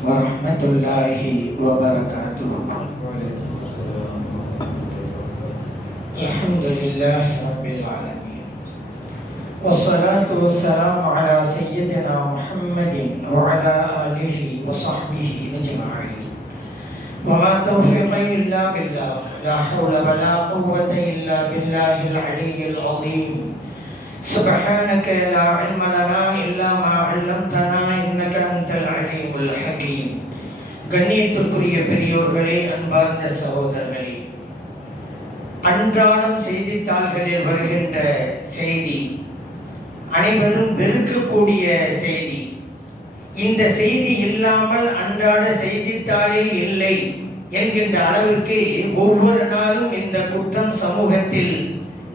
warahmatullahi wabarakatuh. Alhamdulillahi rabbil alamin. Wassalatu wassalamu ala sayyidina Muhammadin wa ala alihi wa sahbihi ajma'in. Wa ma tawfiqi illa billah, la hawla wa la quwwata illa billahil aliyyil azim. Subhanaka la ilma lana illa ma 'allamtana innaka antal alimul hakim. கண்ணியத்திற்குரிய பெரியோர்களே, அன்பார்ந்த சகோதரர்களே, அன்றாடம் செய்தித்தாள்களில் வருகின்ற செய்தி அனைவரும் வெறுக்கக்கூடிய செய்தி. இந்த செய்தி இல்லாமல் அன்றாட செய்தித்தாளே இல்லை என்கின்ற அளவுக்கு ஒவ்வொரு நாளும் இந்த குற்றம் சமூகத்தில்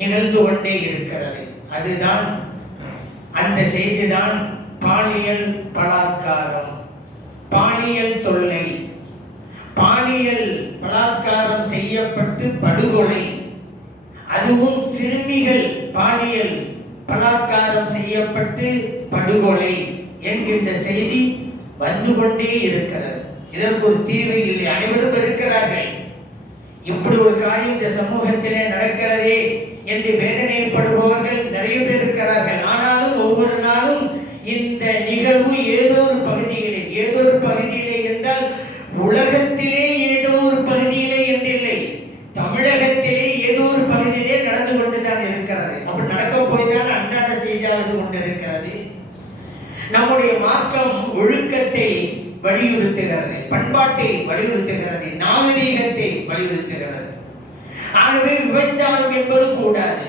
நிகழ்ந்து கொண்டே இருக்கிறது. அதுதான் அந்த செய்திதான் பாலியல் பலாத்காரம், பாலியல் தொல்லை, பாலியல் பலாத்காரம் செய்யப்பட்டு படுகொலை, அதுவும் சிறுமிகள் பாலியல் பலாத்காரம் செய்யப்பட்டு படுகொலை என்கின்ற செய்தி வந்து கொண்டே இருக்கிறது. இதற்கு ஒரு தீர்வு இல்லை. அனைவரும் இருக்கிறார்கள். இப்படி ஒரு காரியம் இந்த சமூகத்திலே நடக்கிறதே என்று வேதனைப்படுபவர்கள் நிறைய பேர் இருக்கிறார்கள். ஆனாலும் ஒவ்வொரு நாளும் இந்த நிகழ்வு ஏதோ ஒரு பகுதியிலே என்றால் உலகத்திலே ஏதோ ஒரு பகுதியிலே என்றில்லை, தமிழகத்திலே ஏதோ ஒரு பகுதியிலே நடந்து கொண்டுதான் இருக்கிறது. அப்படி நடக்க போய்தான் அன்றாட செய்தியாக வந்து கொண்டிருக்கிறது. நம்முடைய மார்க்கம் ஒழுக்கத்தை வலியுறுத்துகிறது, பண்பாட்டை வலியுறுத்துகிறது, நாகரீகத்தை வலியுறுத்துகிறது. ஆகவே விபச்சாரம் என்பது கூடாது.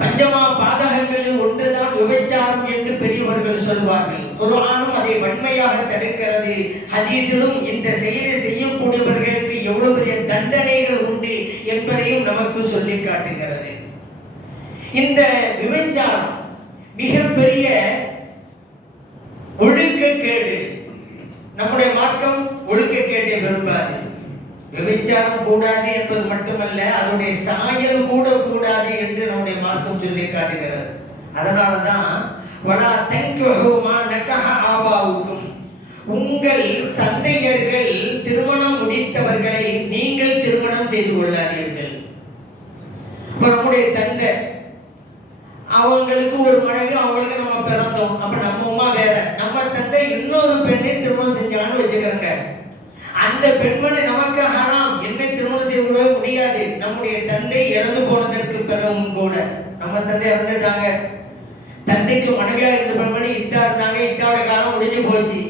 பஞ்சமா பாதகங்களில் ஒன்றுதான் விபச்சாரம் என்று பெரியவர்கள் சொல்வார்கள். குர்ஆனும் அதை வன்மையாக தடுக்கிறது. ஹதீஸிலும் இந்த செயலை செய்யக்கூடியவர்களுக்கு எவ்வளவு பெரிய தண்டனைகள் உண்டு என்பதையும் நமக்கு சொல்லி காட்டுகிறது. இந்த விபச்சாரம் மிகப்பெரிய ஒழுக்கக்கேடு. நம்முடைய மார்க்கம் ஒழுக்கக்கேட்டை விரும்பாது. விபச்சாரம் கூடாது என்பது மட்டுமல்ல, அதனுடைய சாயல் கூட கூடாது என்று நம்முடைய மார்க்கம் சொல்லி காட்டுகிறது. அதனாலதான் வலா தன்கிஹு மா நகஹ ஆபாவுக்கும், உங்கள் தந்தையர்கள் திருமணம் முடித்தவர்களை நீங்கள் திருமணம் செய்து கொள்ளாதீர்கள். நம்முடைய தந்தை அவங்களுக்கு ஒரு மனைவி, அவங்களுக்கு நம்ம பிறந்தோம், அப்ப நம்ம அம்மா வேற, நம்ம தந்தை இன்னொரு பெண்ணை திருமணம் செஞ்சான்னு வச்சுக்கிறோங்க. அந்த பெண்மணி நமக்கு ஹராம், என்னை திருமணம் செய்ய முடியாது. நம்முடைய தந்தை இறந்து போனதற்கு பிறகும் கூட, நம்ம தந்தை இறந்துட்டாங்க, தந்தைக்கு மனைவியா இருந்த பெண்மணி இத்தா இருந்தாங்க, இத்தாவோட காலம் முடிஞ்சு போச்சு.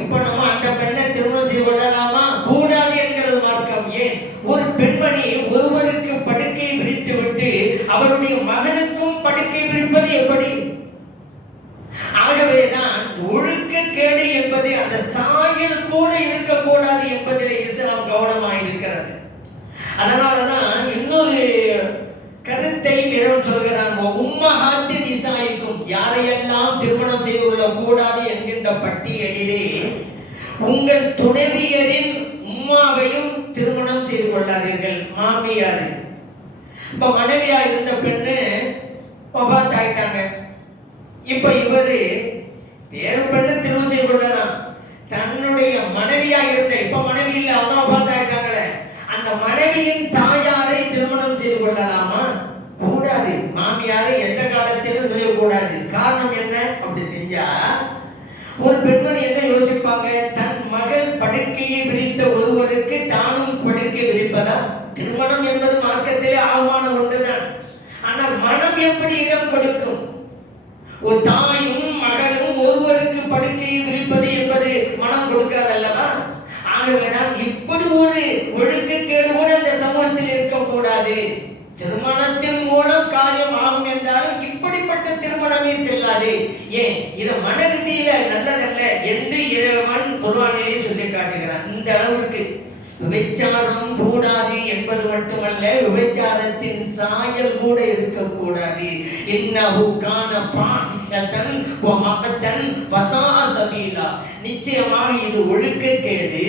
இப்ப நம்ம அந்த பெண்ணை திருமணம் செய்து கொள்ளலாமா? கூடாது என்கிறது மார்க்கம். ஏன்? ஒரு பெண்மணி ஒருவருக்கு படுக்கை விரித்து விட்டு அவருடைய மகனுக்கும் படுக்கை விரிப்பது எப்படி? ஆகவேதான் ஒழுக்கக்கேடு என்பது அந்த சாயல் கூட இருக்கக்கூடாது என்பதிலே இஸ்லாம் கவனமாக இருக்கிறது. அதனாலதான் இன்னொரு கருத்தை இறைவன் சொல்கிறான், உம்மஹாத்தி நிசாயிக்கும், யாரையெல்லாம் திருமணம் செய்து கொள்ள கூடாது என்கின்ற பட்டியலிலே உங்கள் துணைவியரின் உம்மாவையும் திருமணம் செய்து கொள்ளாதீர்கள். மாமியாரு, இப்ப மனைவியா இருந்த பெண்ணு வஃபாத் ஆயிட்டாங்க. இப்ப இவரு வேறு பெண்ணு திருமணம் செய்து கொள்ளலாம். தன்னுடைய மனைவியா இருந்த, இப்ப மனைவி இல்ல, அவங்க வஃபாத் ஆயிட்டாங்களே, அந்த மனைவியின் தாயாரை திருமணம் செய்து கொள்ளலாமா? கூடாது. மாமியாரை எந்த காலத்திலும் செய்யக்கூடாது. காரணம் என்ன? அப்படி செஞ்சா ஒரு பெண்மணி என்ன யோசிப்பாங்க? தன் மகள் படுக்கையை விரித்த ஒருவருக்கு தானும் படுக்கை விரிப்பதா? திருமணம் என்பது மார்க்கத்திலே ஆகமான ஒன்றுதான். ஆனால் மனம் எப்படி இடம் கொடுக்கும்? ஒரு தாயும் மகளும் ஒருவருக்கு படுக்கையை விரிப்பது என்பது மனம் கொடுக்காது அல்லவா? ஆகவேதான் இப்படி ஒரு ஒழுக்கக்கேடு கூட அந்த சமூகத்தில் இருக்கக்கூடாது. திருமணத்தின் மூலம் காரியம் ஆகும் என்றாலும் இப்படிப்பட்ட திருமணமே செல்லாது. ஏன்? இது மன ரீதியில நல்லதல்ல என்று இறைவன் குர்ஆனிலே சொல்லி காட்டுகிறான். இந்த அளவிற்கு விபச்சாரம் கூடாது என்பது மட்டுமல்ல, விபச்சாரத்தின் சாயல் கூட இருக்கக்கூடாது. இன்னஹு கான ஃபாஹிஷதன் வ மக்தன் வஸாஅ சபீலா, நிச்சயமாக இது ஒழுக்கக்கேடு,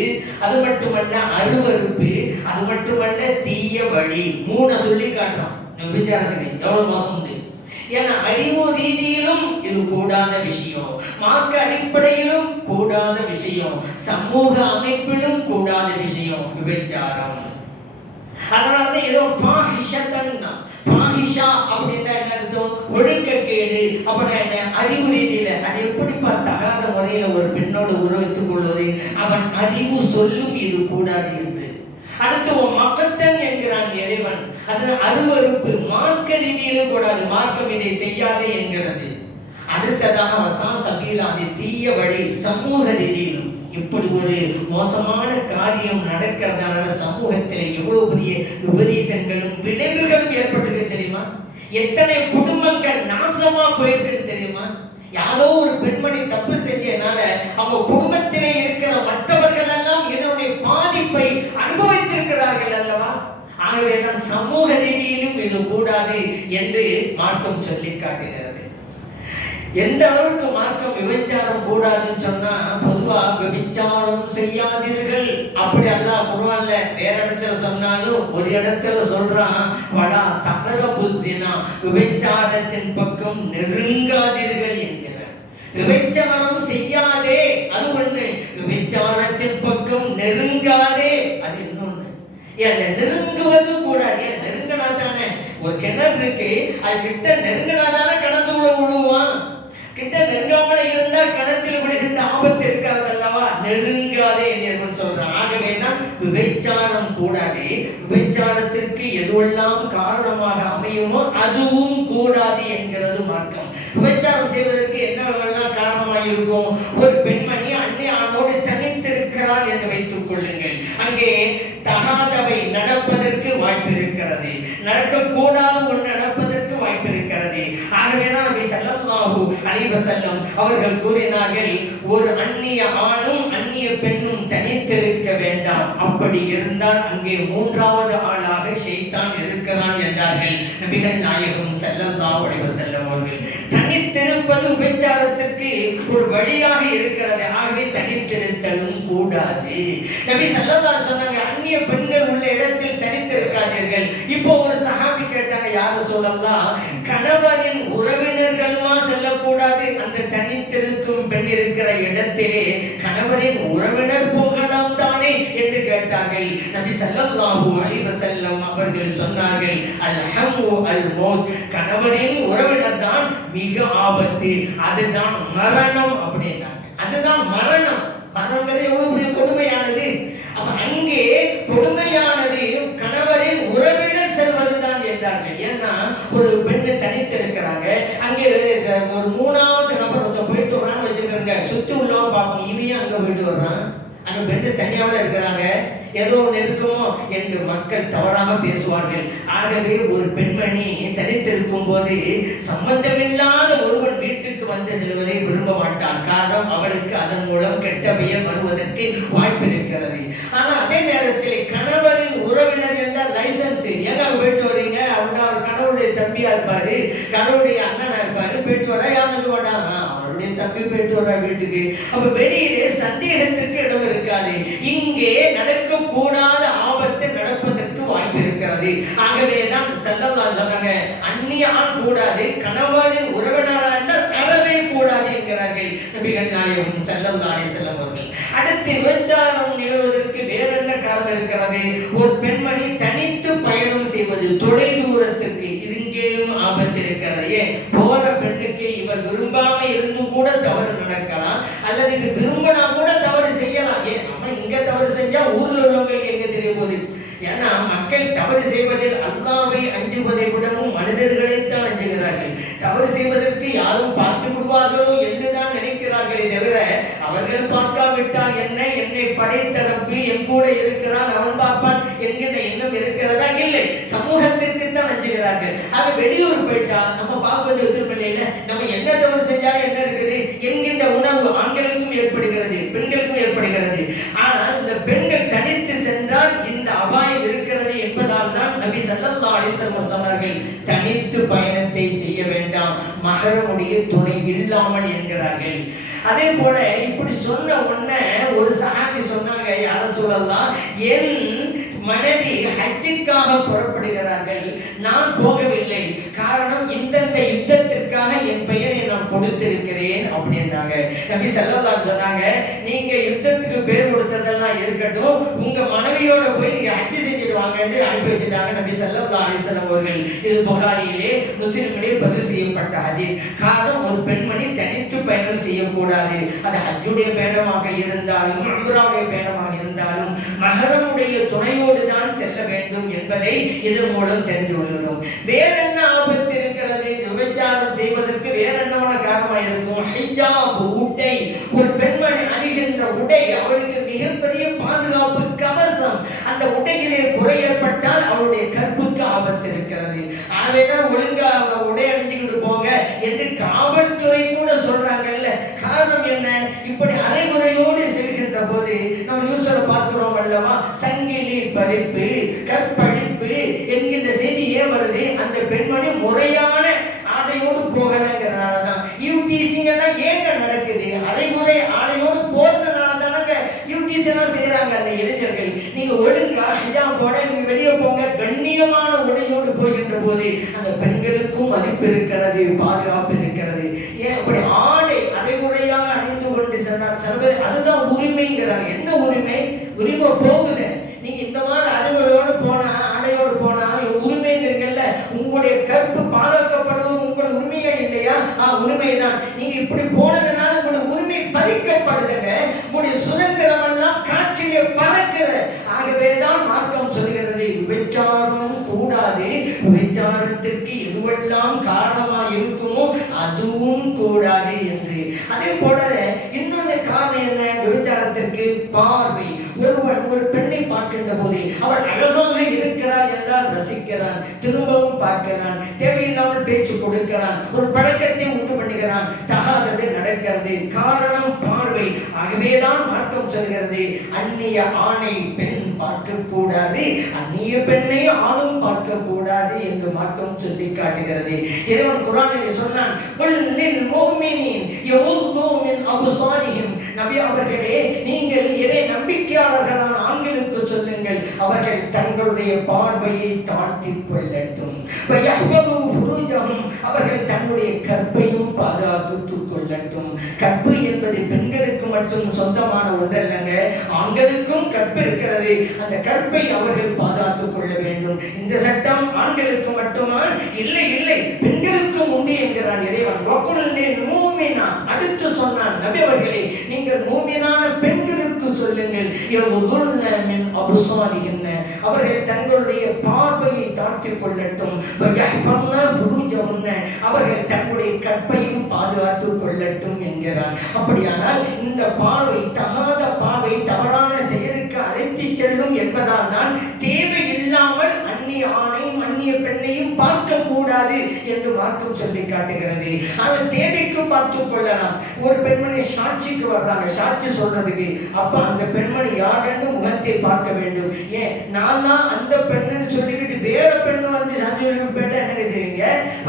அது மட்டுமல்ல அருவருப்பு, அது மட்டுமல்ல தீய வழி. மூணு சொல்லி காட்டுறான். விபச்சாரத்துக்கு எவ்வளவு மோசம் உண்டு. ஏன்னா அறிவு ரீதியிலும் இது கூடாத விஷயம், மார்க்க அடிப்படையிலும் கூடாத விஷயம், சமூக அமைப்பிலும் கூடாத விஷயம் விபச்சாரம். அதனாலதான் ஏதோ பாஹிஷா அப்படின்னா என்ன அர்த்தம்? ஒழுக்கக்கேடு அப்படின்னா என்ன? அறிவு ரீதியில அது எப்படிப்பா தகாத முறையில ஒரு பெண்ணோடு உறவித்துக் கொள்வது? அவன் அறிவு சொல்லும் இது கூடாது என்று. அடுத்து மக்கத்தன் என்கிறான் இறைவன். அது அருவருப்பு, மார்க்க ரீதியில கூடாது, மார்க்கம் இதை செய்யாதே என்கிறது. அடுத்ததாக வசா சபீலா, அது தீய வழி, சமூக ரீதியிலும் இப்படி ஒரு மோசமான காரியம் நடக்கிறதுனால சமூகத்தில் எவ்வளவு பெரிய விபரீதங்களும் விளைவுகளும் ஏற்பட்டு தெரியுமா? எத்தனை குடும்பங்கள் நாசமா போயிருக்கு தெரியுமா? யாரோ ஒரு பெண்மணி தப்பு செஞ்சதுனால அவங்க குடும்பத்திலே இருக்கிற மற்றவர்கள் எல்லாம் இதனுடைய பாதிப்பை அனுபவித்திருக்கிறார்கள் அல்லவா? ஆகவேதான் சமூக ரீதியிலும் இது கூடாது என்று மார்க்கம் சொல்லி காட்டுகிறது. எந்த அளவுக்கு மார்க்கம் விபச்சாரம் கூடாதுன்னு சொன்னா, பொதுவா விபச்சாரம் செய்யாதீர்கள் அப்படி அல்லாஹ் குர்ஆன்ல வேற இடத்துல சொன்னாலும் ஒரு இடத்துல சொல்றான், வலா தக்ரபு ஸினா, விபச்சாரத்தின் பக்கம் நெருங்காதீர்கள் என்கிறார். விபச்சாரம் செய்யாதே அது ஒண்ணு, விபச்சாரத்தின் பக்கம் நெருங்காதே அது இன்னொன்னு. ஏன் நெருங்குவது கூடாது? நெருங்கினா தானே ஒரு கிணறு இருக்கு, அது கிட்ட நெருங்கினா தானே கிணத்துக்குள்ள விழுவான். கிட்ட நெருங்காமலே இருந்தால் கிணத்தில் விழுகின்ற ஆபத்து இருக்காது அல்லவா? நெருங்காதே என்று சொல்றான். ஆகவேதான் விபச்சாரம் கூடாது. விபச்சாரத்திற்கு எதுவெல்லாம் காரணமாக அமையுமோ அதுவும் கூடாது என்கிறது மார்க்கம். விபச்சாரம் செய்வதற்கு என்னவெல்லாம் காரணமாக இருக்கும்? ஒரு பெண்மணி அன்னை ஆணோடு தனித்திருக்கிறார் என்று வைத்துக் கொள்ளுங்கள். அங்கே தகாதவை நடப்பதற்கு வாய்ப்பு இருக்கிறது, நடக்கக்கூடாத ஒன்று நடப்பதற்கு வாய்ப்பு இருக்கிறது. ஆகவேதான் நபி ஸல்லல்லாஹு அலைஹி வஸல்லம் அவர்கள் கூறினார்கள், ஒரு அந்நிய ஆணும் அந்நிய பெண்ணும் தனித்திருக்க வேண்டாம், அப்படி இருந்தால் அங்கே மூன்றாவது ஆளாக ஷைத்தான் இருக்கிறான் என்றார்கள் நபிகள் நாயகம் ஸல்லல்லாஹு அலைஹி வஸல்லம் அவர்கள். தனித்திருப்பது விபச்சாரத்திற்கு ஒரு வழியாக இருக்கிறது. ஆகவே தனித்திருத்தலும் கூடாது. நபி ஸல்லல்லாஹு அலைஹி சொன்னாங்க, அந்நிய பெண்கள் உள்ள இடத்தில் தனித்திருக்காதீர்கள். இப்போ ஒரு சஹாபி கேட்டாங்க, யார சொல்லலாம், கணவரின் உறவினர்களுமா செல்லக்கூடாது? அந்த தனித்திருக்கும் பெண் இருக்கிற இடத்திலே கணவரின் உறவினர் போகலாம் தானே என்று கேட்டார்கள். நபி ஸல்லல்லாஹு அலைஹி வஸல்லம் அவர்கள் சொன்னார்கள், அல்ஹமு அல் மௌத், கணவரின் உறவினர் தான் மிக ஆபத்து, அதுதான் மரணம் அப்படின்னாங்க. அதுதான் மரணம். மரணங்கிறது எவ்வளவு பெரிய கொடுமையானது. அப்ப அங்கே கொடுமையானது கணவரின் உறவினர் செல்வதுதான் என்றார்கள். ஏன்னா ஒரு பெண்ணு தனித்திருக்கிறாங்க, அங்கே ஒரு மூணாவது நபர் போயிட்டு வரான்னு வச்சுக்கிறாங்க, சுத்தி உள்ளவன் பார்ப்போம், இவன் அங்க போயிட்டு வர்றான், அங்க பெண்ணு தனியாவோட இருக்கிறாங்க, ஏதோ நெருக்கமோ என்று மக்கள் தவறாக பேசுவார்கள். ஆகவே ஒரு பெண்மணி தனித்திருக்கும் போது சம்பந்தமில்லாத ஒருவன் வீட்டுக்கு வந்து செல்வதை விரும்ப மாட்டான். காரணம், அவளுக்கு அதன் மூலம் கெட்ட பெயர் வருவதற்கு வாய்ப்பு இருக்கிறது. ஆனா அதே நேரத்தில் கணவரின் உறவினர் என்றால் லைசன்ஸ், எங்க போயிட்டு வரீங்க, அவர் கணவருடைய தம்பியா இருப்பாரு, கணவருடைய அண்ணனா இருப்பாரு, போயிட்டு வர யாருக்கு வேண்டாம், அவருடைய தம்பி போயிட்டு வர வீட்டுக்கு. அப்ப வெளியிலே சந்தேகத்திற்கு இடம் இருக்காது. இங்கே நடக்கக்கூடாத ஆபத்து நடப்பதற்கு வாய்ப்பு இருக்கிறது. ஆகவேதான் ஸல்லல்லாஹு சொன்னாங்க, அந்நிய ஆண் கூடாது, கணவரின் உறவினராக இருந்தால் அறவே கூடாது என்கிறார்கள் நபிகள் நாயகம் ஸல்லல்லாஹு அலைஹி வஸல்லம் அவர்கள். அடுத்து விபச்சாரம் நிகழ்வதற்கு வேற என்ன காரணம் இருக்கிறது? ஒரு பெண்மணி தனித்து பயணம் செய்வது தொலை தூரத்திற்கு, இங்கேயும் ஆபத்து இருக்கிறது. ஏன் போற பெண்ணுக்கு இவர் விரும்பாம இருந்து கூட தவறு நடக்கலாம், அல்லது இது விரும்பினா கூட தவறு செய்யலாம். ஏன் நம்ம இங்க தவறு செஞ்சா ஊர்ல உள்ளவங்களுக்கு எங்க தெரிய போகுது? ஏன்னா மக்கள் தவறு செய்வதில் அல்லாஹ்வை அஞ்சுவதை விடவும் மனிதர்களைத்தான் அஞ்சுகிறார்கள். தவறு செய்வதற்கு யாரும் பார்த்து விடுவார்களோ என்றுதான் நினைக்கிறார்களே தவிர, அவர்கள் பார்க்காவிட்டால் என்ன, என்னை படைத்த ரப்பு என் கூட இருக்கிறான், அவன் பார்ப்பான் என்கிற எண்ணம் இருக்கிறதா? இல்லை, சமூகத்திற்கு தான் அஞ்சுகிறார்கள். ஆக வெளியூர் போயிட்டா நம்ம பார்ப்பது எதிர்ப்பில்லையில, நம்ம என்ன தவறு செஞ்சாலும் என்ன இருக்குது என்கின்ற உணர்வு ஆண்களுக்கும் ஏற்படுகிறது, பெண்களுக்கும் ஏற்படுகிறது. ஆனால் இந்த பெண்கள் தனித்து சென்றால் இந்த அபாயம் இருக்கிறது என்பதால் தான் நபி ஸல்லல்லாஹு அலைஹி வஸல்லம் சொன்னார்கள், தனித்து பயணத்தை செய்ய வேண்டாம், மஹரமுடைய துணை இல்லாமல் என்கிறார்கள். அதே போல இப்படி சொன்ன உடனே ஒரு சஹாபி சொன்னாங்க, யார சொல்லலாம், என் மனைவி ஹஜ்ஜுக்காக புறப்படுகிறார்கள், நான் போகவில்லை, காரணம் இந்தந்த யுத்தத்திற்காக என் பெயரை நான் கொடுத்திருக்கிறேன் அப்படின்னாங்க. நபி ஸல்லல்லாஹு அலைஹி சொன்னாங்க, நீங்க யுத்தத்துக்கு பேர் கொடுத்ததெல்லாம் இருக்கட்டும், உங்க மனைவியோட போய் நீங்க ஹஜ் செஞ்சுட்டு வாங்கன்னு அனுப்பி வச்சுட்டாங்க நபி ஸல்லல்லாஹு அலைஹி வஸல்லம் அவர்கள். இது புகாரியிலே முஸ்லிமிலே பதிவு செய்யப்பட்ட ஹதீஸ். காரணம், ஒரு பெண்மணி தனித்து பயணம் செய்யக்கூடாது. அது ஹஜ்ஜுடைய பயணமாக இருந்தாலும் உம்ராவுடைய பயணமாக இருந்தாலும் மஹரமுடைய துணையோடு தான் செல்ல வேண்டும் என்பதை இதன் மூலம் தெரிந்து கொள்கிறோம். வேற என்ன ஆபத்து இருக்கிறது? விபச்சாரம் செய்வதற்கு வேற என்னவா காரணமாக இருக்கும்? ஹிஜாப், உடை. ஒரு பெண்மணி அணிகின்ற உடை அவளுக்கு மிகப்பெரிய பாதுகாப்பு கவசம். அந்த உடையிலே குறையப்பட்டால் அவளுடைய கற்புக்கு ஆபத்து இருக்கிறது. ஆகவேதான் ஒழுங்கா உடை அணிஞ்சுக்கிட்டு போங்க என்று காவல்துறை கூட சொல்றாங்கல்ல. காரணம் என்ன? இப்படி அரைகுறையோடு செல்கின்ற போது நம்ம நியூஸ்ல பார்க்கிறோம் அல்லவா, சங்கிலி பறிப்பு, கற்பழிப்பு என்கின்ற செய்தி ஏன் வருது? அந்த பெண்மணி முறையான ஆடையோடு போகலங்கிறனாலதான். யூடிசிங் எல்லாம் ஏங்க நடக்குது? அரைகுறை ஆடையோடு போறதுனால தானங்க யூடிசி எல்லாம் செய்யறாங்க அந்த இளைஞர்கள். நீங்க ஒழுங்கா ஹிஜாபோட நீங்க வெளியே போங்க, கண்ணியமான உடையோடு போகின்ற போது அந்த பெண்களுக்கும் மதிப்பு இருக்கிறது, பாதுகாப்பு இருக்கிறது. ஏன் அப்படி ஆடை அரைகுறையாக அணிந்து கொண்டு சென்றார் சில பேர், அதுதான் உரிமைங்கிறாங்க. என்ன உரிமை? உரிமை போகுது. நீங்க இந்த மாதிரி அரைகுறையோடு போனா, ஆடையோடு போனா உரிமைங்கிறீங்கல்ல, உங்களுடைய கற்பு பாதுகாக்கப்படுவது உங்கள் உரிமையா இல்லையா? உரிமைதான். நீங்க இப்படி போனதுனால உங்களுடைய உரிமை பறிக்கப்படுதுங்க. உங்களுடைய சுதந்திரம் எல்லாம் காற்றிலே பறக்குது. ஆகவேதான் மார்க்கம் சொல்கிறது, விபச்சாரம் கூடாது. விபச்சாரத்திற்கு எதுவெல்லாம் காரணமா இருக்குமோ அதுவும் கூடாது என்று. அதே போல இன்னொன்னு காரணம் என்ன விபச்சாரத்திற்கு? பார்வை. ஒருவன் ஒரு பெண்ணை பார்க்கின்ற போது அவள் அழகாக இருக்கிறாள் என்றால் ரசிக்கிறான், திரும்பவும் பார்க்கிறான், தேவையில்லாமல் பேச்சு கொடுக்கிறான், ஒரு பழக்கத்தை உண்டு பண்ணுகிறான், தகாதது நடக்கிறது. காரணம் பார்வை. ஆகவேதான் மார்க்கம் சொல்கிறது, அந்நிய ஆணை பெண் பார்க்க கூடாது, அந்நிய பெண்ணை ஆணும் பார்க்க கூடாது என்று மார்க்கம் சொல்லி காட்டுகிறது. இறைவன் குர்ஆனிலே சொன்னான், குல்லில் முஃமினீன் யகுது மின் அப்சாரிஹிம். நபி அவர்களே, நீங்கள் இறை நம்பிக்கையாளர்களான ஆண்களுக்கு சொல்லுங்கள், அவர்கள் தங்களுடைய பார்வையை தாழ்த்திக் கொள்ளட்டும். வயஹ்ஃபது ஃபுரூஜஹும், அவர்கள் தங்களுடைய கற்பையும் பாதுகாத்துக் கொள்ளட்டும். கற்பு என்பது பெண்களுக்கு மட்டும் சொந்தமான ஒன்றல்லங்க, ஆண்களுக்கும் கற்பு இருக்கிறது. அந்த கற்பை அவர்கள் பாதுகாத்துக் கொள்ள வேண்டும். இந்த சட்டம் ஆண்களுக்கு மட்டுமா? இல்லை இல்லை, பெண்களுக்கும் உண்டு என்கிறான் இறைவன். வகுல்லில் மூமினா, அடுத்து சொன்னான், நபி அவர்களே, நீங்கள் மூமினான பெண்களுக்கு சொல்லுங்கள், யகுதுல்ன மின் அப்சாரிஹின்ன, அவர்கள் தங்களுடைய பார்வையை தாழ்த்திக் கொள்ளட்டும். வயஹ்ஃபதுன ஃபுரூஜஹுன்ன, அவர்கள் தங்களுடைய கற்பையும் பாதுகாத்துக் கொள்ளட்டும் என்கிறான். அப்படியானால் இந்த பார்வை, தகாத பார்வை தவறான செயலுக்கு அழைத்து செல்லும் என்பதால் தான் தேவையில்லாமல் அந்நிய ஆணையும் அந்நிய பெண்ணையும் பார்க்க கூடாது என்று மார்க்கம் சொல்லி காட்டுகிறது. ஆனால் தேவைக்கு பார்த்துக் கொள்ளலாம். ஒரு பெண்மணி சாட்சிக்கு வர்றாங்க, சாட்சி சொல்றதுக்கு, அப்ப அந்த பெண்மணி யாரென்று முகத்தை பார்க்க வேண்டும். ஏன் நான் தான் அந்த பெண்ணுன்னு சொல்லிக்கிட்டு வேற பெண்ணு வந்து சாட்சி போயிட்டா என்ன செய்வீங்க?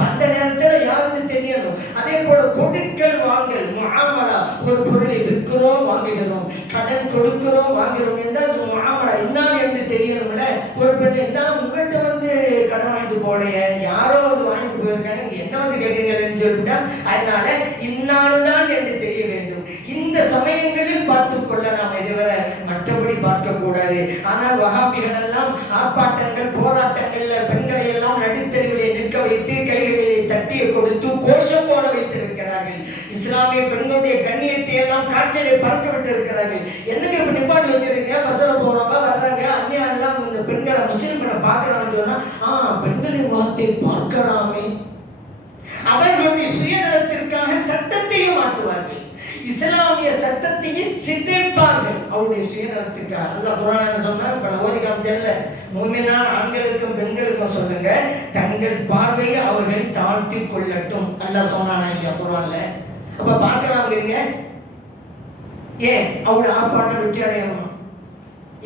அந்த நேரத்தில் யாருன்னு தெரியணும். அதே போல கொடுக்கல் வாங்கல், முஆமலா, ஒரு பொருளை விற்கிறோம் வாங்குகிறோம், கடன் கொடுக்கிறோம் வாங்குகிறோம் என்றால் அது முஆமலா என்ன என்று தெரியணும்ல. ஒரு பெண் என்ன உங்கள்கிட்ட வந்து கடன் வாங்கிட்டு போலைய, யாரோ வந்து வாங்கிட்டு போயிருக்காங்க, என்ன வந்து கேட்கிறீங்கன்னு சொல்லிட்டா, அதனால இன்னால்தான் என்று தெரிய வேண்டும். இந்த சமயங்களில் பார்த்துக் கொள்ளலாம், இதுவரை மற்றபடி பார்க்க கூடாது. ஆனால் வஹாபிகள் எல்லாம் ஆர்ப்பாட்டங்கள் போராட்டங்கள்ல பெண்களை எல்லாம் நடுத்தெருவிலே நிற்க வைத்து கைகளிலே தட்டியை கொடுத்து கோஷம் போட வைத்திருக்கிறார்கள். இஸ்லாமிய பெண்களுடைய கண்ணியத்தை எல்லாம் காற்றிலே பறக்க விட்டு இருக்கிறார்கள். என்னங்க இப்ப நிப்பாட்டி வச்சிருக்கீங்க? பஸ்ல போறவங்க வர்றாங்க, அந்நியா எல்லாம் இந்த பெண்களை முஸ்லிம்களை பார்க்கறாங்கன்னு சொன்னா, பெண்களின் முகத்தை பார்க்கலாமே. அவர்களுடைய சுயநலத்திற்காக சட்டத்தையும் மாற்றுவார்கள், இஸ்லாமிய சட்டத்தையே சிதைப்பார்கள் அவருடைய சுயநலத்துக்காக. அல்லாஹ் குர்ஆன்ல என்ன சொன்னார்? இப்ப நான் ஓதி காமிச்சேன்ல, மூமினான ஆண்களுக்கும் பெண்களுக்கும் சொல்லுங்க, தங்கள் பார்வையை அவர்கள் தாழ்த்திக் கொள்ளட்டும். அல்லாஹ் சொன்னானா இல்லையா குர்ஆன்ல? அப்ப பார்க்கலாம்ங்கிறீங்க. ஏன் அவருடைய ஆர்ப்பாட்டம் வெற்றி அடையணும்?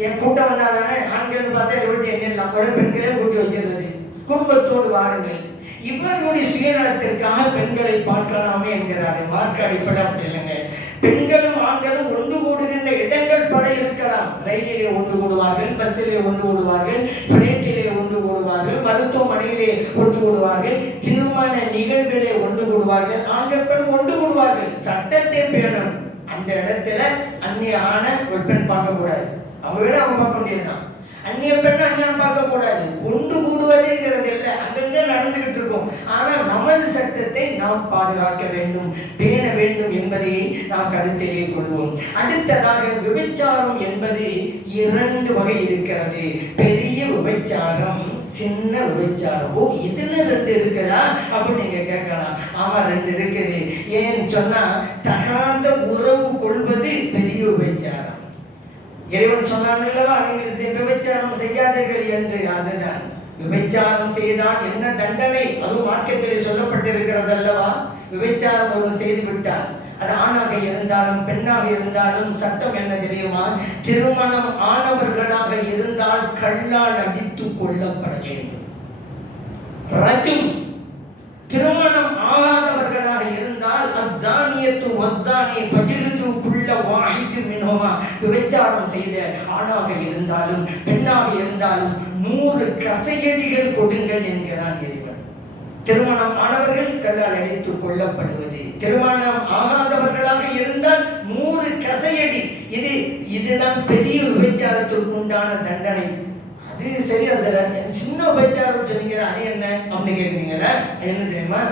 என் கூட்டம் வந்தாதானே? ஆண்கள் பார்த்தா இருபத்தி எண்ணெல்லாம் கூட பெண்களே கூட்டி வச்சிருந்தது. குடும்பத்தோடு வாருங்கள். இவர்களுடைய சுயநலத்திற்காக பெண்களை பார்க்கலாமே என்கிறார்கள். மார்க்க அடிப்படை அப்படி இல்லைங்க. பெண்களும் ஆண்களும் ஒன்று கூடுகின்ற இடங்கள் பல இருக்கலாம். ரயிலிலே ஒன்று கூடுவார்கள், பஸ்ஸிலே ஒன்று கூடுவார்கள், பிளைட்டிலே ஒன்று கூடுவார்கள், மருத்துவமனையிலே ஒன்று கூடுவார்கள், திருமண நிகழ்விலே ஒன்று கூடுவார்கள். ஆண்கள் பெண் ஒன்று கூடுவார்கள். சட்டத்தை பேணணும். அந்த இடத்துல அந்நிய ஆணை ஒரு பெண் பார்க்க கூடாது. அவங்க வேலை அவங்க பார்க்க முடியாதுதான். அந்நிய பெண் அண்ணன் பார்க்க கூடாது. கொண்டு கூடுவதுங்கிறது இல்லை, அங்கங்க நடந்துகிட்டு இருக்கும். ஆனால் நமது சட்டத்தை நாம் பாதுகாக்க வேண்டும், பேண வேண்டும் என்பதை நாம் கருத்திலே கொள்வோம். அடுத்ததாக விபச்சாரம் என்பது 2 வகை இருக்கிறது. பெரிய விபச்சாரம், சின்ன விபச்சாரம். ஓ, இதுல 2 இருக்குதா அப்படின்னு நீங்க கேட்கலாம். ஆமா, 2 இருக்குது. ஏன்னு சொன்னா தகாத உறவு கொள்வது பெரிய விபச்சாரம். இறைவன் சொன்னானல்லவா, நீங்கள் விபச்சாரம் செய்யாதீர்கள் என்று. அதுதான் விபச்சாரம் செய்தால் என்ன தண்டனை, அதுவும் மார்க்கத்திலே சொல்லப்பட்டிருக்கிறது அல்லவா. விபச்சாரம் ஒருவர் செய்து விட்டார், அது ஆணாக இருந்தாலும் பெண்ணாக இருந்தாலும் சட்டம் என்ன தெரியுமா? திருமணம் ஆனவர்களாக இருந்தால் கல்லால் அடித்து கொல்லப்பட வேண்டும். ரஜும். திருமணம் ஆகாதவர்களாக இருந்தால் அஸ்ஸானியத்து வஸ்ஸானி ஃபஜ்லிது குல்ல வாஹித் மின்ஹுமா, விபச்சாரம் செய்த ஆணாக இருந்தாலும் பெண்ணாக இருந்தாலும் 100 கசையடிகள் கொடுங்கள் என்கிறான் இறைவன். திருமணம் ஆனவர்கள் கல்லால் அடித்து கொல்லப்படுவது, திருமணம் ஆகாதவர்களாக இருந்தால் 100 கசையடி. இதுதான் பெரிய விபச்சாரத்திற்கு உண்டான தண்டனை. அது சரியா சார், சின்ன விபச்சாரம் சொன்னீங்க, அது என்ன அப்படின்னு கேட்குறீங்களா? என்ன தெரியுமா?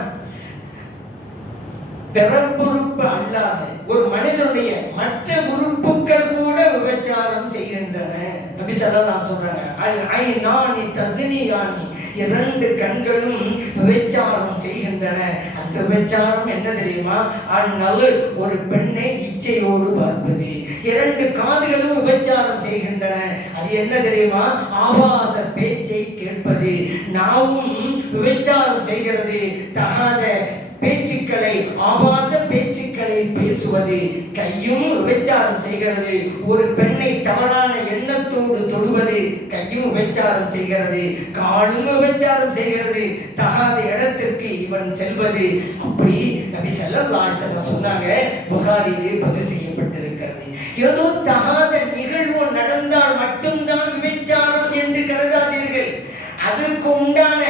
பிறப்புறுப்பு அல்லாத ஒரு மனிதனுடைய மற்ற உறுப்புகள் கூட விபச்சாரம் செய்கின்றன. நபி ஸல்லல்லாஹு சொல்றாங்க, அல் ஐனானி தஸ்னியானி, 2 கண்களும் விபச்சாரம் செய்கின்றன. அந்த விபச்சாரம் என்ன தெரியுமா? அந்நல், ஒரு பெண்ணை இச்சையோடு பார்ப்பது. 2 காதுகளும் விபச்சாரம் செய்கின்றன. அது என்ன தெரியுமா? ஆபாச பேச்சை கேட்பது. நாவும் விபச்சாரம் செய்கிறது, தகாத பேச்சுக்களை, ஆபாச பேச்சுக்களை பேசுவது. கையும் விபச்சாரம் செய்கிறது, ஒரு பெண்ணை தவறான எண்ணத்தோடு தொடுவது கையும் விபச்சாரம் செய்கிறது. காலும் விபச்சாரம் செய்கிறது, தகாத இடத்திற்கு இவன் செல்வது. அப்படி நபி ஸல்லல்லாஹு அலைஹி வஸல்லம் சொன்னாங்க, புகாரிலே பதிவு செய்யப்பட்டிருக்கிறது. ஏதோ தகாத நிகழ்வு நடந்தால் மட்டும்தான் விபச்சாரம் என்று கருதாதீர்கள். அதுக்கு உண்டான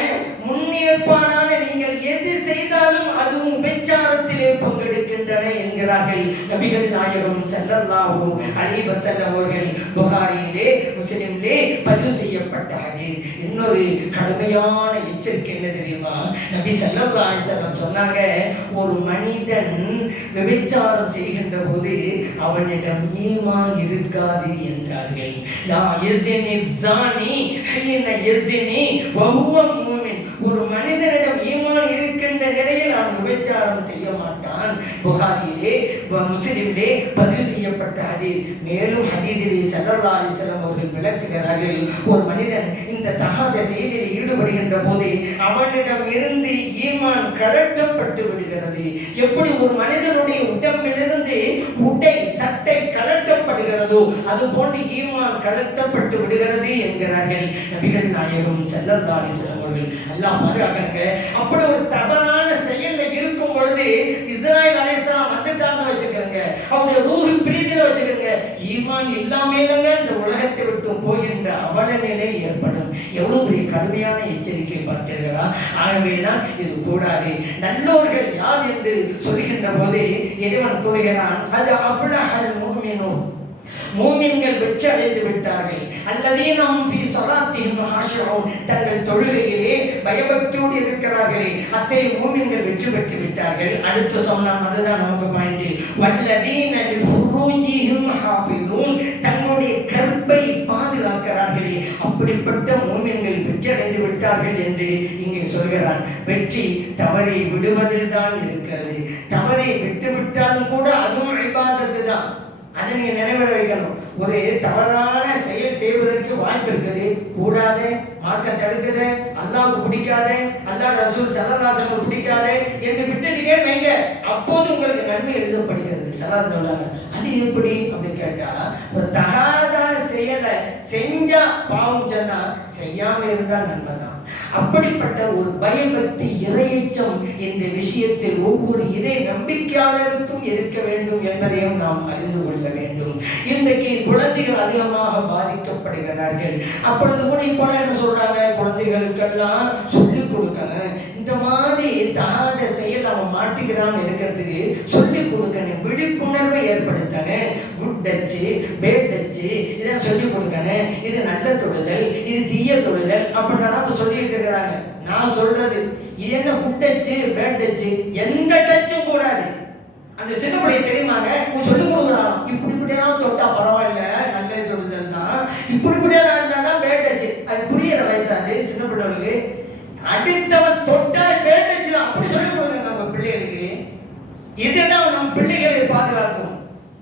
முன்னேற்பாடான நீங்கள் எது செய்தாலும் அதுவும் விபச்சாரத்திலே பங்கெடுக்கின்றன என்கிறார்கள் நபிகள் நாயகம் ஸல்லல்லாஹு அலைஹி வஸல்லம் அவர்கள். புகாரியிலே முஸ்லிமிலே பதிவு செய்யப்பட்ட ஹதீஸ். இன்னொரு கடுமையான எச்சரிக்கை என்ன தெரியுமா? நபி ஸல்லல்லாஹு அலைஹி வஸல்லம் சொன்னாங்க, ஒரு மனிதன் விபச்சாரம் செய்கின்ற போது அவனிடம் ஈமான் இருக்காது என்றார்கள். லா யஸினி ஸானி ஹீன யஸினி வஹுவ மூமின். ஒரு மனிதனிடம் ஈமான் இருக்கின்ற நிலையில் அவன் விபச்சாரம் செய்ய மாட்டான். புகாரியிலே முஸ்லிமிலே பதிவு செய்யப்பட்ட ஹதீஸ். மேலும் ஹதீஸிலே ஸல்லல்லாஹு அலைஹி வஸல்லம் அவர்கள் விளக்குகிறார்கள், ஒரு மனிதன் இந்த தகாத செயலில் ஈடுபடுகின்ற போது அவனிடம் இருந்து ஈமான் கலட்டப்பட்டு விடுகிறது. எப்படி ஒரு மனிதனுடைய உடம்பிலிருந்து உடை சட்டை கலட்டப்படுகிறதோ அது போன்று ஈமான் கலட்டப்பட்டு விடுகிறது என்கிறார்கள் நபிகள் நாயகம் ஸல்லல்லாஹு அலைஹி வஸல்லம் அவர்கள். அல்லாஹ் பாதுகாக்கணுங்க. அப்படி ஒரு தவறான செயல்ல இருக்கும் பொழுது இஸ்ராயீல் அலைஹிஸ்ஸலாம் வந்துட்டாங்க வச்சுக்கிறங்க, அவருடைய ரூஹ் பிரீதில வச்சுக்கிறங்க, ஈமான் இல்லாமலேங்க இந்த உலகத்தை விட்டு போகின்ற அவல நிலை ஏற்படும். எவ்வளவு பெரிய கடுமையான எச்சரிக்கை பார்த்தீர்களா? ஆகவேதான் இது கூடாது. நல்லோர்கள் யார் என்று சொல்கின்ற போது இறைவன் கூறுகிறான், அது அஃப்லஹல் முஃமினூன், மூமின்கள் வெற்றி அடைந்து விட்டார்கள். அல்லதீனம் ஃபீ ஸலாத்திஹிம் ஹாஷிஊன், தங்கள் தொழுகையிலே பயபக்தியோடு இருக்கிறார்களே அத்தகைய மூமின்கள் வெற்றி பெற்று விட்டார்கள். அடுத்து சொன்னான், அதுதான் நமக்கு பாயிண்ட். வல்லதீன லிஃபுரூஜிஹிம் ஹாஃபிதூன், தங்களுடைய கற்பை பாதுகாக்கிறார்களே அப்படிப்பட்ட மூமின்கள் வெற்றி அடைந்து விட்டார்கள் என்று இங்கே சொல்கிறான். வெற்றி தவறை விடுவதில் தான் இருக்கிறது. தவறை விட்டுவிட்டாலும் கூட அதுவும் இபாதத்து தான். அதை நீங்க நினைவிட வைக்கணும். ஒரு தவறான செயல் செய்வதற்கு வாய்ப்பு இருக்குது, கூடாது, மார்க்க தடுக்குது, அல்லாஹ்வுக்கு பிடிக்காது, அல்லாஹ் ரசூல் ஸல்லல்லாஹு அலைஹி வஸல்லம் பிடிக்காது என்று விட்டுட்டீங்க வைங்க, அப்போது உங்களுக்கு நன்மை எழுதப்படுகிறது. ஸல்லல்லாஹு. அது எப்படி அப்படி கேட்டா, ஒரு தகாதான செயலை செஞ்சா பாவம் சொன்னா செய்யாம இருந்தா நன்மை தான். அப்படிப்பட்ட ஒரு பயபக்தி, இறையச்சம் இந்த விஷயத்தில் ஒவ்வொரு இறை நம்பிக்கையாளருக்கும் இருக்க வேண்டும் என்பதையும் நாம் அறிந்து கொள்ள வேண்டும். இன்றைக்கு குழந்தைகள் அதிகமாக பாதிக்கப்படுகிறார்கள். அப்பொழுது கூட இப்போ என்ன சொல்றாங்க, குழந்தைகளுக்கெல்லாம் சொல்லிக் கொடுக்கணும், இந்த மாதிரி தகாத செயல் அவன் மாட்டிக்கிறாம இருக்கிறதுக்கு சொல்லி கொடுக்கணும், விழிப்புணர்வை ஏற்படுத்தணும். குட் டச்சு, பேட் டச்சு இதெல்லாம் சொல்லி கொடுக்கணும். இது நல்ல தொடுதல், இது தீய தொடுதல் அப்படின்னா நம்ம சொல்லிட்டு இருக்கிறாங்க. நான் சொல்றது இது என்ன குட் டச்சு பேட் டச்சு, எந்த டச்சும் கூடாது. அந்த சின்ன பிள்ளைய தெரியுமாங்க, சொல்லி கொடுக்குறாங்க. இப்படி இப்படியெல்லாம் தொட்டா பரவாயில்ல, நல்ல தொடுதல் தான். இப்படி இப்படியெல்லாம் இருந்தாதான் பேட் டச்சு. அது புரியிற வயசாது சின்ன பிள்ளைகளுக்கு. அடுத்தவன் தொட்டா பேட் டச்சு தான் அப்படி சொல்லி கொடுங்க நம்ம பிள்ளைகளுக்கு. இதுதான் நம்ம பிள்ளைகளை பாதுகாக்கும்.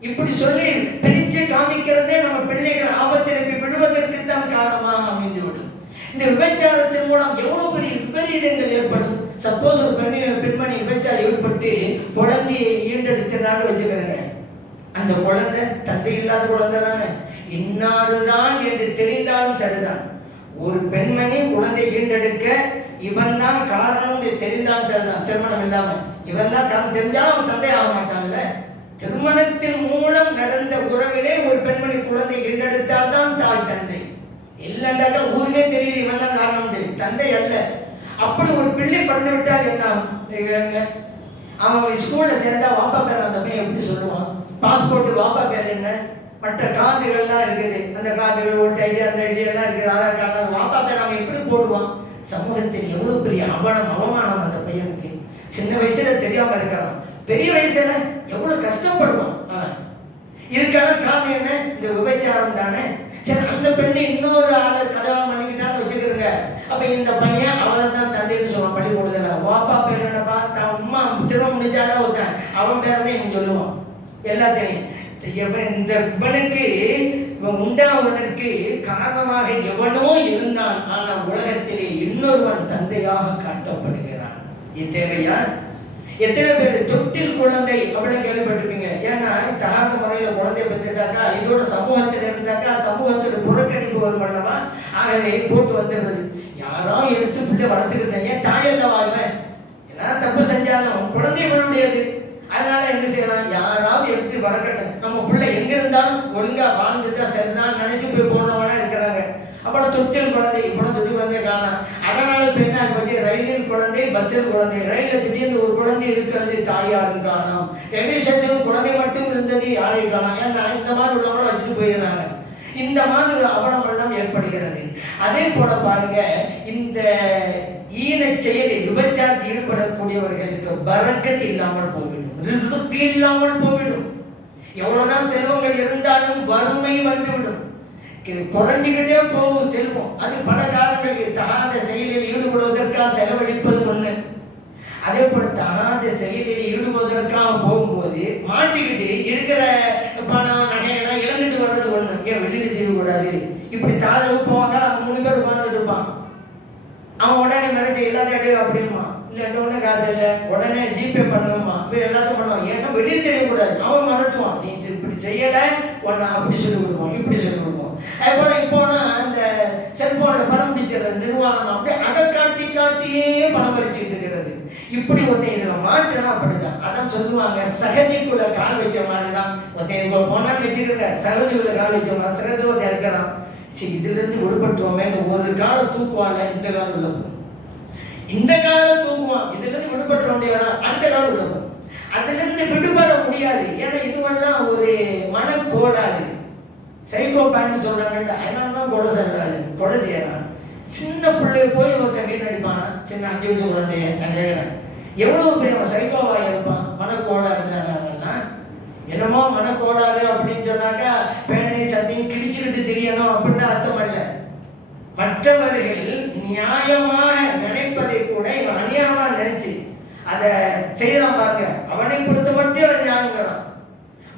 இப்படி சொல்லி பிரிச்சு காமிக்கிறதே நம்ம பிள்ளைகள் ஆபத்திற்கு விடுவதற்கு தான் காரணமாக அமைந்து விடும். இந்த விபச்சாரத்தின் மூலம் எவ்வளவு பெரிய விபரீதங்கள் ஏற்படும். சப்போஸ் ஒரு பெண்மணி விபச்சாரம் ஈடுபட்டு குழந்தையை ஈண்டெடுக்கிறான்னு வச்சுக்கிறேங்க. அந்த குழந்தை தந்தை இல்லாத குழந்தை தானே, இன்னாருதான் என்று தெரிந்தாலும் சரிதான். ஒரு பெண்மணி குழந்தை ஈண்டெடுக்க இவன் தான் காரணம் தெரிந்தாலும் சரிதான். திருமணம் இல்லாம இவன் தான் காரணம் தெரிஞ்சாலும் அவன் தந்தை ஆக மாட்டான்ல. திருமணத்தின் மூலம் நடந்த உறவிலே ஒரு பெண்மணி குழந்தை ஈண்டெடுத்தால் தான் தாய் தந்தை. இல்லைண்டாக்கா ஊருக்கே தெரியுது இவன் தான் காரணம், தந்தை அல்ல. அப்படி ஒரு பிள்ளை பிறந்து விட்டால் என்ன, அவன் ஸ்கூல்ல சேர்ந்தா வாப்பா பேர் அந்த பையன் எப்படி சொல்லுவான்? பாஸ்போர்ட் வாப்பா பேர் என்ன, மற்ற கார்டுகள்லாம் இருக்குது, அந்த கார்டுகள் ஓட்டு ஐடி அந்த ஐடி எல்லாம் இருக்குது, ஆதார் கார்டு, வாப்பா பேர் அவன் எப்படி போடுவான்? சமூகத்தில் எவ்வளவு பெரிய அவமானம் அந்த பையனுக்கு. சின்ன வயசுல தெரியாம இருக்கலாம், பெரிய வயசுல எவ்வளவு கஷ்டப்படுவான் அவன். இதுக்கான காரணம் என்ன? இந்த விபச்சாரம் தானே. சரி, அந்த பெண்ணை இன்னொரு ஆளை கல்யாணம் பண்ணிக்கிட்டான்னு வச்சுக்கிறங்க. அப்ப இந்த பையன் அவனை தான் தந்தைன்னு சொல்லுவான். பள்ளி போடுதல வாப்பா பேர் என்னப்பா, தான் அம்மா திரும்ப முடிஞ்சால ஒருத்தன் அவன் பேரதான் இவன் சொல்லுவான். எல்லாத்தையும் இந்த இவனுக்கு இவன் உண்டாவதற்கு காரணமாக எவனோ இருந்தான். ஆனால் உலகத்திலே இன்னொருவன் தந்தையாக காட்டப்படுகிறான். இது தேவையா? எத்தனை பேர் தொட்டில் குழந்தை அப்படின்னு கேள்விப்பட்டிருப்பீங்க. ஏன்னா தகாத முறையில் குழந்தைய பெற்றுட்டாக்கா இதோட சமூகத்தில் இருந்தாக்கா சமூகத்தோட புறக்கணிப்பு வரும் அல்லவா. ஆகவே போட்டு வந்துடுறது. யாரோ எடுத்து பிள்ளை வளர்த்துக்கிட்டேன், ஏன் தாயல்ல வாழ்வேன், என்ன தப்பு செஞ்சாலும் குழந்தைகளுடையது. அதனால என்ன செய்யலாம், யாராவது எடுத்து வளர்க்கட்டும், நம்ம பிள்ளை எங்க இருந்தாலும் ஒழுங்கா வாழ்ந்துட்டா சரிதான் நினைச்சு போய் போடுறவனா இருக்கிறாங்க. அப்புறம் தொட்டில் குழந்தை, இப்போ தொட்டில் குழந்தைய காணாம். அதனால இப்போ என்ன பற்றி ரயிலில் குழந்தை, பஸ்ஸில் குழந்தை, ரயிலில் திடீர்னு ஒரு குழந்தை இருக்கிறது, தாயாரும் காணாம். ரயில்வே ஸ்டேஷன் குழந்தை மட்டும் இருந்தது, யாரையும் காணாம். ஏன்னா இந்த மாதிரி உள்ளவங்களும் வச்சுட்டு போயிடுறாங்க. இந்த மாதிரி ஒரு அவலம் எல்லாம் ஏற்படுகிறது. அதே போல பாருங்க, இந்த ஈன செயலில் விபச்சாரத்தில் ஈடுபடக்கூடியவர்களுக்கு பரக்கத் இல்லாமல் போய்விடும், ரிஸ்க் இல்லாமல் போய்விடும். எவ்வளவுதான் செல்வங்கள் இருந்தாலும் வறுமை வந்துவிடும், குறைஞ்சிக்கிட்டே போகும் செல்வம். அது பல காரணங்கள். தகாத செயலில் ஈடுபடுவதற்காக செலவழிப்பது ஒண்ணு. அதே போல தகாத செயலில் ஈடுபடுவதற்காக போகும்போது மாட்டிக்கிட்டு இருக்கிற பணம் நகையெல்லாம் இழந்துட்டு வர்றது ஒண்ணு. ஏன் வெளியில தெரியக்கூடாது, இப்படி தாழ போவாங்க. அவன் 3 பேர் உட்கார்ந்துட்டு இருப்பான். அவன் உடனே மிரட்டி எல்லாத்தையும் அப்படிமா, இல்லை உடனே காசு இல்லை, உடனே ஜிபே பண்ணுமா, இப்போ எல்லாத்தையும் பண்ணுவான். ஏன்னா வெளியே தெரியக்கூடாது. அவன் மிரட்டுவான், நீ இப்படி செய்யலை உடனே அப்படி சொல்லி கொடுப்போம், இப்படி சொல்லி கொடுப்போம். அது போல இப்போனா இந்த செல்போன்ல பணம் பிடிக்கிற நிர்வாகம் அப்படி அதை காட்டி காட்டியே பணம் பறிச்சுக்கிட்டு இருக்கிறது. இப்படி ஒருத்தன் இதுல மாற்றினா அப்படிதான். அதான் சொல்லுவாங்க, சகதிக்குள்ள கால் வச்ச மாதிரி தான். ஒருத்தன் போனான்னு வச்சுக்கிறங்க, சகதிக்குள்ள கால் வச்ச மாதிரி சகதி ஒருத்தன் இருக்கிறான். சரி, இதுல இருந்து விடுபட்டுவோமே, ஒரு காலை தூக்குவான்ல, இந்த காலம் உள்ள போகும். இந்த காலம் தூக்குவான், இதுல இருந்து விடுபட வேண்டியதான், அடுத்த காலம் உள்ள போகும். அதுல இருந்து விடுபட முடியாது. ஏன்னா இதுவெல்லாம் ஒரு மனக்கோளாறு, சைக்கோ பேண்ட் சொல்றாங்கல்ல, அதனாலதான் கொலை செய்யறான். சின்ன பிள்ளைய போய் ஒருத்தன் வீணடிப்பானா, சின்ன 5 வயசு குழந்தைய. நான் கேட்கிறேன், எவ்வளவு பெரிய சைக்கோவா இருப்பான். மனக்கோளாறு தானா? என்னமோ மனக்கோளாறு அப்படின்னு சொன்னாக்கா பேண்டை சட்டையும் கிழிச்சுக்கிட்டு தெரியணும் அப்படின்னு அர்த்தம் அல்ல. மற்றவர்கள் நியாயமாக நினைப்பதை கூட இவன் அநியாயமா நினைச்சு அதை செய்யலாம் பாருங்க. அவனை பொறுத்த மட்டும் அதை நியாயங்கிறான்.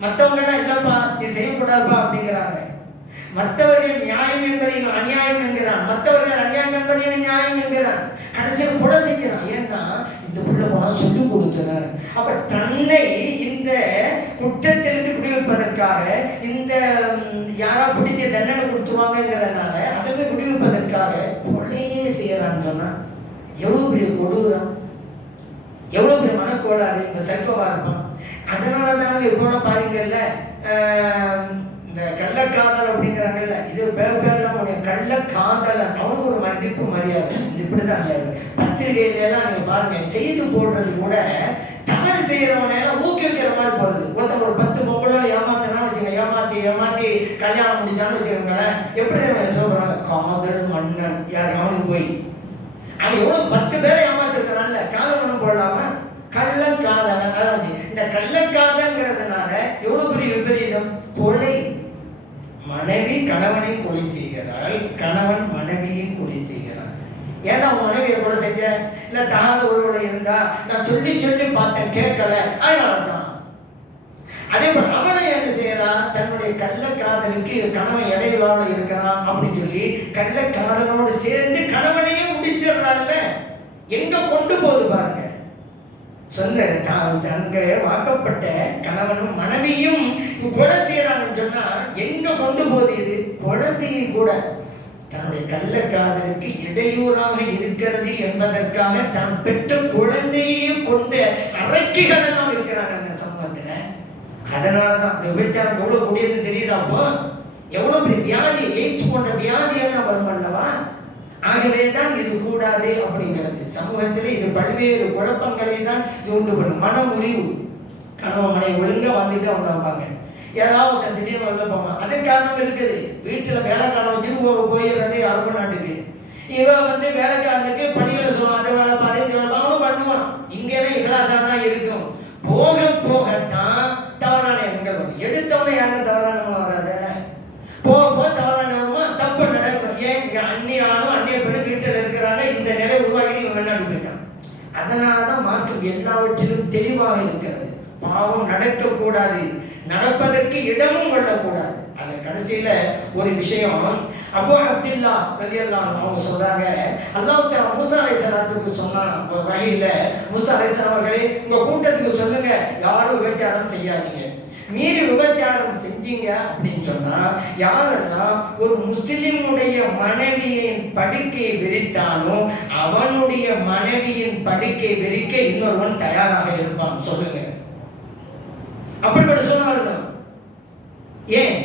மற்றவங்க எல்லாம் இல்லப்பா நீ செய்யக்கூடாதுப்பா அப்படிங்கிறாங்க. மற்றவர்கள் நியாயம் என்பதை இவன் அநியாயம் என்கிறான், மற்றவர்கள் அநியாயம் என்பதை இவன் நியாயம் என்கிறான். கடைசியில் கொலை செய்கிறான். ஏன்னா இந்த புள்ள போனா சொல்லி கொடுத்தனர். அப்ப தன்னை இந்த குற்றத்திலிருந்து விடுவிப்பதற்காக, இந்த யாரா பிடிச்ச தண்டனை கொடுத்துருவாங்கிறதுனால அதிலிருந்து விடுவிப்பதற்காக கொலையே செய்யறான்னு சொன்னா எவ்வளவு பெரிய கொடூரம், எவ்வளவு பெரிய மனக்கோளாறு. இந்த சைக்கோவா இருப்பான். அதனால தானே இப்போ பாருங்கல்ல, இந்த கள்ளக்காதல் அப்படிங்கிறாங்கல்ல, இது பேர்லாம் உடைய கள்ளக்காதலன், அவனுக்கு ஒரு மதிப்பு மரியாதை. இப்படிதான் பத்திரிகையில எல்லாம் நீங்க பாருங்க, செய்து போடுறது கூட செய்யறவனை ஊக்குவிக்கிற மாதிரி போறது. ஒருத்தர் ஒரு 10 பொம்பளை ஏமாத்தினா வச்சுங்க, ஏமாத்தி கல்யாணம் முடிச்சான்னு வச்சுக்கோங்களேன், எப்படி சொல்றாங்க, காதல் மன்னன். யார் அவனுக்கு போய் அவன் எவ்வளவு 10 பேரை ஏமாத்திருக்கிறான்ல, காதல் மன்னன் போடலாம கள்ளக்காதலன். இந்த கள்ளக்காதல்ங்கிறதுனால எவ்வளவு பெரிய விபரீதம். கொலை, மனைவி கணவனை கொலை செய்கிறாள், கணவன் மனைவியை கொலை செய்கிறான். ஏன்னா உன் மனைவியை கொலை செஞ்ச, இல்ல தகாத ஒருவரை இருந்தா நான் சொல்லி பார்த்தேன் கேட்கல, அதனாலதான். அதே போல அவனை என்ன செய்யறான், தன்னுடைய கள்ளக்காதலுக்கு கணவன் இடையிலாக இருக்கிறான் அப்படின்னு சொல்லி கள்ளக்காதலோடு சேர்ந்து கணவனையே முடிச்சிடறான்ல. எங்க கொண்டு போகுது பாருங்க. சொந்த தங்க வாக்கப்பட்ட கணவனும் மனைவியும் கொலை செய்யறான்னு சொன்னா எங்க கொண்டு போகுது இது. குழந்தையை கூட தன்னுடைய கள்ளக்காதலுக்கு இடையூறாக இருக்கிறது என்பதற்காக தான் பெற்ற குழந்தையையும் கொண்டு அரக்கிகள் எல்லாம் இருக்கிறாங்க இந்த சமூகத்துல. அதனாலதான் இந்த விபச்சாரம் எவ்வளவு கூடியதுன்னு தெரியுதாப்போ. எவ்வளவு பெரிய வியாதி, எய்ட்ஸ் போன்ற வியாதி எல்லாம் வரும் அல்லவா. ஆகவே தான் இது கூடாது அப்படிங்கிறது. சமூகத்தில் இது பல்வேறு குழப்பங்களை தான் இது உண்டு பண்ணும். மன முறிவு, கணவன் மனை ஒழுங்கா வந்துட்டு அவங்க பார்ப்பாங்க, ஏதாவது திடீர்னு வந்து போவாங்க. அதற்கு காரணம் இருக்குது. வீட்டில் வேலைக்காரன் வச்சு போயிடுறது அரபு நாட்டுக்கு. இவன் வந்து வேலைக்காரனுக்கு பணிகளை சொல்லுவான், அதை வேலை பார்த்து அவனும் பண்ணுவான். இங்கேயே இகலாசா தான் இருக்கும். போக போகத்தான் தவறான எண்ணங்கள் வரும். எடுத்தவனே யாரும் தவறானவங்க வராது. போக தவறான தப்பு நடக்கும். ஏன் இங்க அந்நியானும் அந்நிய பெண் வீட்டில் இருக்கிறாங்க, இந்த நிலை உருவாகி வெளிநாடு போயிட்டான். அதனாலதான் மார்க்கம் எல்லாவற்றிலும் தெளிவாக இருக்கிறது. பாவம் நடக்கக்கூடாது, நடப்பதற்கு இடமும் கொள்ளக்கூடாது. அதன் கடைசியில ஒரு விஷயம், அபூ அப்துல்லா ரலியல்லாஹு அன்ஹு அவங்க சொல்றாங்க, அல்லாஹ் தஆலா மூசா அலைஹிஸ்ஸலாத்துக்கு சொன்னான் வஹீல, மூசா அலைஹிஸ்ஸலாம் அவர்களே உங்க கூட்டத்துக்கு சொல்லுங்க, யாரும் விபச்சாரம் செய்யாதீங்க. மீறி விபச்சாரம் செஞ்சீங்க அப்படின்னு சொன்னா யாரெல்லாம் ஒரு முஸ்லிமுடைய மனைவியின் படுக்கையை விரித்தாலும் அவனுடைய மனைவியின் படுக்கை விரிக்க இன்னொருவன் தயாராக இருப்பான். சொல்லுங்க, அப்படிப்பட்ட சொன்னார்கள். ஏன்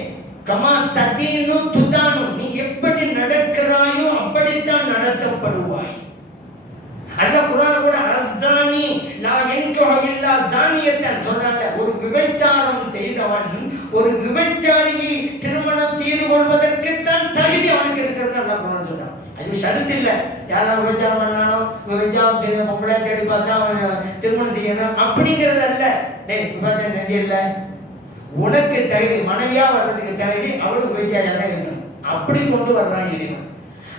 கமா ததீனு துதானு, நீ எப்படி நடக்கிறாயோ அப்படித்தான் நடத்தப்படுவாய். அல்லாஹ் குர்ஆன்ல கூட அஸ்ஸானி லா யன்கிஹு இல்லா ஜானியத்தன் சொல்றாங்க. ஒரு விபச்சாரம் செய்தவன் ஒரு விபச்சாரியை திருமணம் செய்து கொள்வதற்கு தான் தகுதி அவனுக்கு இருக்கிறது அல்லாஹ் குர்ஆன் சொல்றான். அது ஷரத் இல்ல. யாராவது விபச்சாரம் பண்ணானோ விபச்சாரம் செய்த பொம்பளை தேடி பார்த்தா அவன் திருமணம் செய்யணும் அப்படிங்கிறது அல்ல. டேய் விபச்சாரம் நெஞ்சு இல்லை, உனக்கு தகுதி மனைவியா வர்றதுக்கு தகுதி அவளுக்கு விபச்சாரியா தான் இருக்கணும். அப்படி கொண்டு வர்றான் இறைவன்.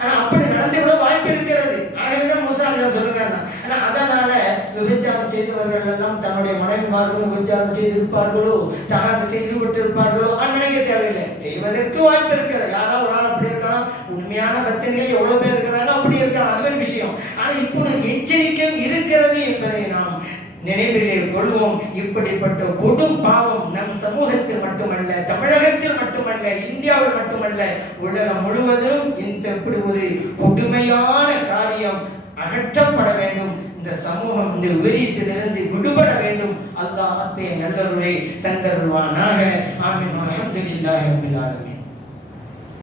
ஆனா அப்படி நடந்து விட வாய்ப்பு இருக்கிறது. ஆகவேதான் மூசா அலைஹிஸ்ஸலாம் சொல்லுங்க. ஆனா அதனால விபச்சாரம் செய்தவர்கள் எல்லாம் தன்னுடைய மனைவிமார்களும் விபச்சாரம் செய்திருப்பார்களோ, தகாத செய்து விட்டு இருப்பார்களோ நினைக்க தேவையில்லை. செய்வதற்கு வாய்ப்பு இருக்கிறது. யாராவது ஒரு ஆள் அப்படி இருக்கலாம், உண்மையான பக்தர்கள் எவ்வளவு பேர் இருக்கிறாங்க அப்படி இருக்கலாம், அது ஒரு விஷயம். ஆனா இப்படி எச்சரிக்கை இருக்கிறது என்பதை நாம் நினைவிலே கொள்வோம். இப்படிப்பட்ட கொடும் பாவம் நம் சமூகத்தில் மட்டுமல்ல, தமிழகத்தில் மட்டுமல்ல, இந்தியாவில் மட்டுமல்ல, உலகம் முழுவதும் இப்படி ஒரு கொடுமையான காரியம் அகற்றப்பட வேண்டும். இந்த சமூகம் இந்த விபரீதத்திலிருந்து விடுபட வேண்டும். அல்லாஹ் அத்தகைய நல்லருளை தந்தருள்வானாக. ஆமீன். அல்ஹம்துலில்லாஹி ரப்பில் ஆலமீன்.